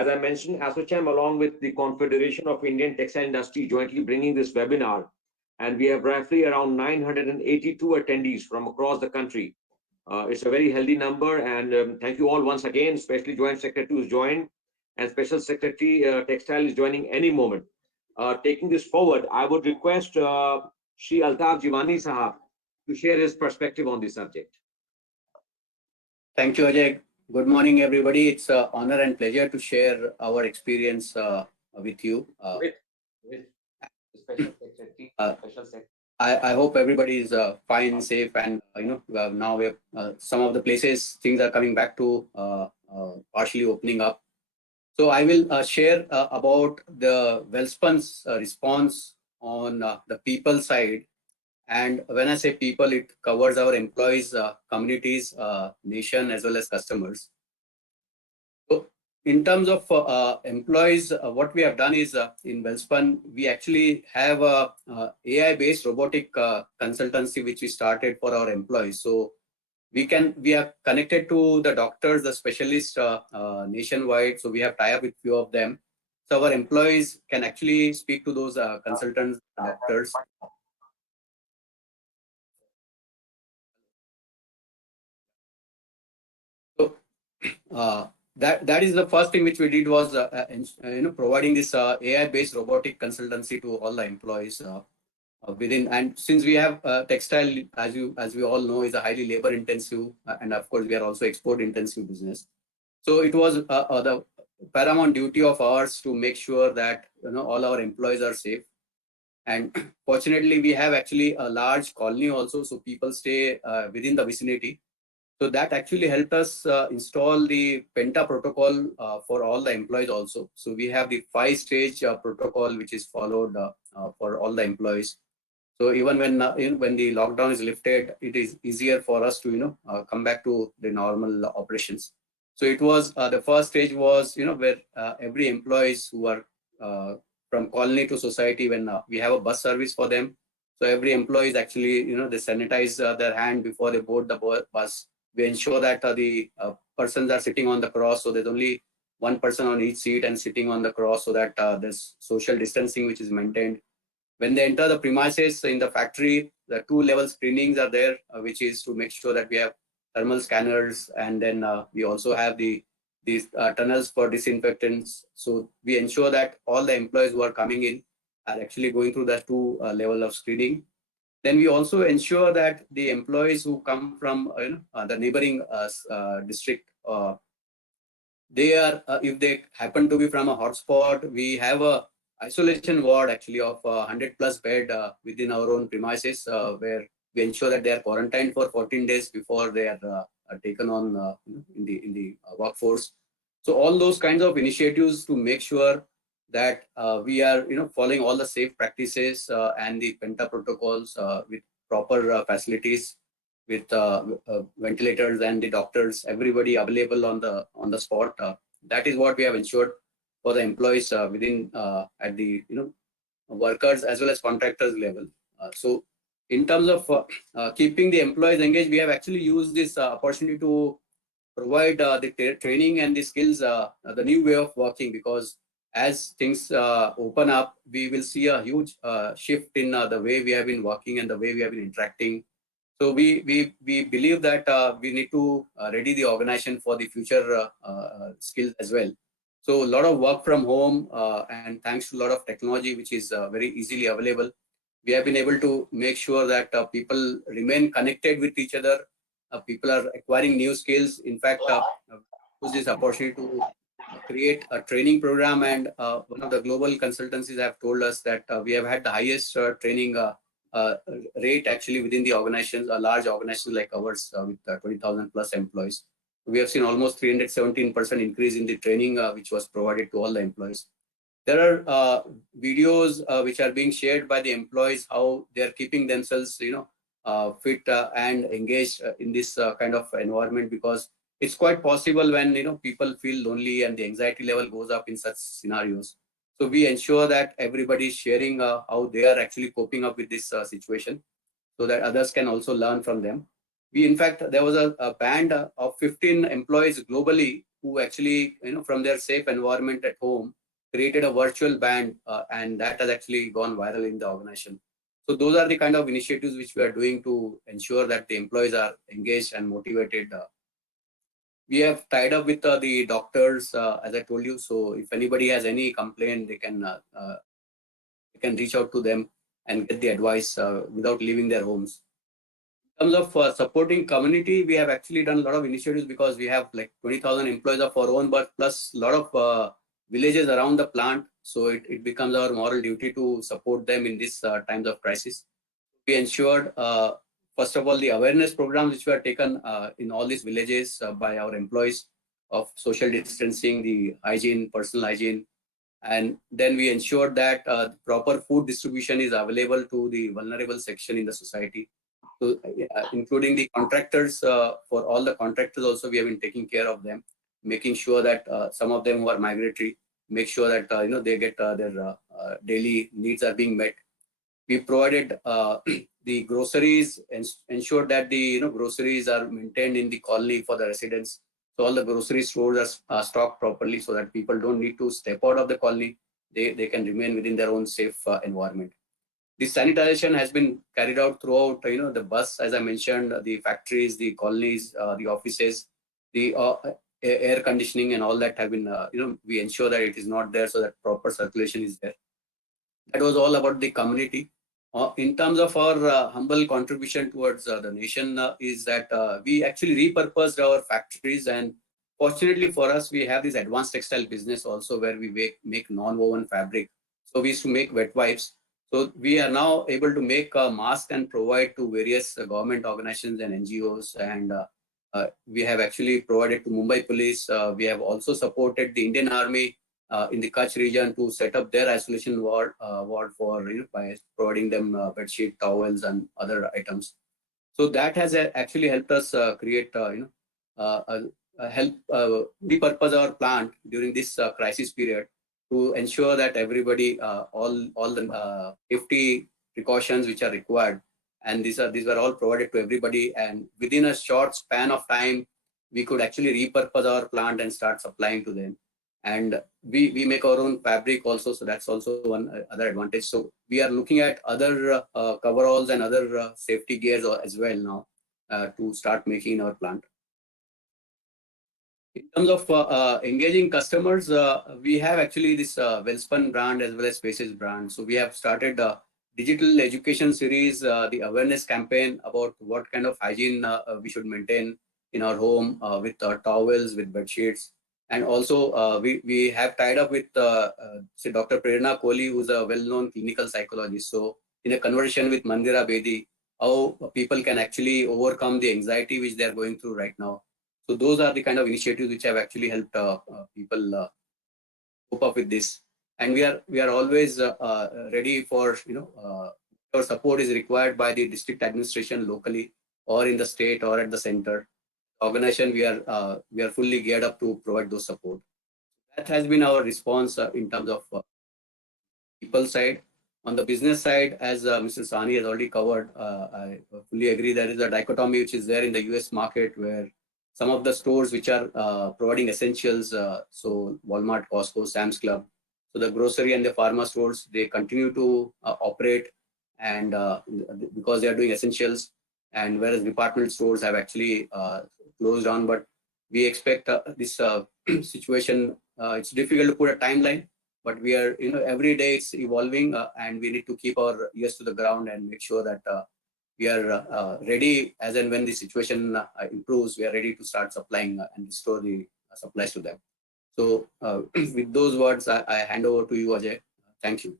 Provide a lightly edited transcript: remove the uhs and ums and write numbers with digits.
As I mentioned, Assocham, along with the Confederation of Indian Textile Industry, jointly bringing this webinar, and we have roughly around 982 attendees from across the country. It's a very healthy number, and thank you all once again, especially Joint Secretary who's joined, and Special Secretary Textile is joining any moment. Taking this forward, I would request Shri Altaf Jivani Sahab to share his perspective on this subject. Thank you, Ajay. Good morning, everybody. It's an honor and pleasure to share our experience with you. With Special Secretary, I hope everybody is fine, safe, and now we have some of the places things are coming back to partially opening up. So I will share about the Welspun's response on the people side. And when I say people, it covers our employees, communities, nation, as well as customers. So in terms of employees, what we have done is in Welspun, we actually have a AI-based robotic consultancy, which we started for our employees. So we are connected to the doctors, the specialists nationwide. So we have tie-up with few of them. So our employees can actually speak to those consultants, doctors. So that is the first thing which we did was providing this AI-based robotic consultancy to all the employees within. And since we have textile, as we all know, is a highly labor intensive, and of course we are also export intensive business. So it was the paramount duty of ours to make sure that all our employees are safe. And fortunately, we have actually a large colony also, so people stay within the vicinity. So that actually helped us install the Penta protocol for all the employees also. So we have the 5-stage protocol which is followed for all the employees. So even when the lockdown is lifted, it is easier for us to come back to the normal operations. So it was the first stage was where every employees who are from colony to society, when we have a bus service for them. So every employee is actually they sanitize their hand before they board the bus. We ensure that the persons are sitting on the cross, so there's only one person on each seat and sitting on the cross, so that there's social distancing which is maintained. When they enter the premises in the factory, the 2-level screenings are there, which is to make sure that we have thermal scanners, and then we also have these tunnels for disinfectants. So we ensure that all the employees who are coming in are actually going through the 2 level of screening. Then we also ensure that the employees who come from the neighboring district, they are if they happen to be from a hotspot, we have a isolation ward actually of 100+ bed within our own premises, where we ensure that they are quarantined for 14 days before they are taken on in the workforce. So all those kinds of initiatives to make sure that we are following all the safe practices and the Penta protocols with proper facilities, with ventilators and the doctors, everybody available on the spot. That is what we have ensured for the employees within at the workers as well as contractors level. So in terms of keeping the employees engaged, we have actually used this opportunity to provide the training and the skills, the new way of working, because as things open up, we will see a huge shift in the way we have been working and the way we have been interacting. So we believe that we need to ready the organization for the future skills as well. So a lot of work from home, and thanks to a lot of technology which is very easily available, we have been able to make sure that people remain connected with each other. People are acquiring new skills. In fact, use this opportunity to create a training program, and one of the global consultancies have told us that we have had the highest training rate actually within the organizations, a large organization like ours with 20,000+ employees. We have seen almost 317% increase in the training which was provided to all the employees. There are videos which are being shared by the employees, how they are keeping themselves fit and engaged in this kind of environment, because it's quite possible when people feel lonely and the anxiety level goes up in such scenarios. So we ensure that everybody is sharing how they are actually coping up with this situation, so that others can also learn from them. We, in fact, there was a band of 15 employees globally who actually, from their safe environment at home, created a virtual band, and that has actually gone viral in the organization. So those are the kind of initiatives which we are doing to ensure that the employees are engaged and motivated. We have tied up with the doctors, as I told you. So if anybody has any complaint, they can reach out to them and get the advice without leaving their homes. In terms of supporting community, we have actually done a lot of initiatives because we have like 20,000 employees of our own, but plus a lot of villages around the plant. So it becomes our moral duty to support them in these times of crisis. We ensured, first of all, the awareness programs which were taken in all these villages by our employees of social distancing, the hygiene, personal hygiene, and then we ensured that proper food distribution is available to the vulnerable section in the society. So, including the contractors, for all the contractors also, we have been taking care of them, making sure that some of them who are migratory, make sure that they get their daily needs are being met. We provided the groceries and ensured that the groceries are maintained in the colony for the residents. So all the grocery stores are stocked properly so that people don't need to step out of the colony. They can remain within their own safe environment. The sanitization has been carried out throughout, the bus, as I mentioned, the factories, the colonies, the offices, the air conditioning and all that have been, we ensure that it is not there so that proper circulation is there. That was all about the community. In terms of our humble contribution towards the nation, is that we actually repurposed our factories, and fortunately for us, we have this advanced textile business also where we make non-woven fabric. So we used to make wet wipes. So we are now able to make masks and provide to various government organizations and NGOs. And we have actually provided to Mumbai Police. We have also supported the Indian Army in the Kutch region to set up their isolation ward for by providing them bedsheet, towels, and other items. So that has actually helped us create help repurpose our plant during this crisis period to ensure that everybody all the safety precautions which are required, and these were all provided to everybody, and within a short span of time we could actually repurpose our plant and start supplying to them. And we make our own fabric also, so that's also one other advantage. So we are looking at other coveralls and other safety gears as well now to start making in our plant. In terms of engaging customers, we have actually this Wellspun brand as well as Spaces brand. So we have started a digital education series, the awareness campaign about what kind of hygiene we should maintain in our home with towels, with bed sheets. And also we have tied up with say Dr. Prerna Kohli, who's a well-known clinical psychologist. So in a conversation with Mandira Bedi, how people can actually overcome the anxiety which they are going through right now. So those are the kind of initiatives which have actually helped people cope up with this. And we are always ready for our support is required by the district administration locally or in the state or at the center. Organization, we are fully geared up to provide those support. That has been our response in terms of people side. On the business side, as Mr. Sani has already covered, I fully agree there is a dichotomy which is there in the US market where some of the stores which are providing essentials, so Walmart, Costco, Sam's Club, so the grocery and the pharma stores, they continue to operate, and because they are doing essentials, and whereas department stores have actually closed down. But we expect this situation, it's difficult to put a timeline, but we are, every day it's evolving, and we need to keep our ears to the ground and make sure that we are ready as and when the situation improves, we are ready to start supplying and restore the supplies to them. So with those words, I hand over to you, Ajay. Thank you.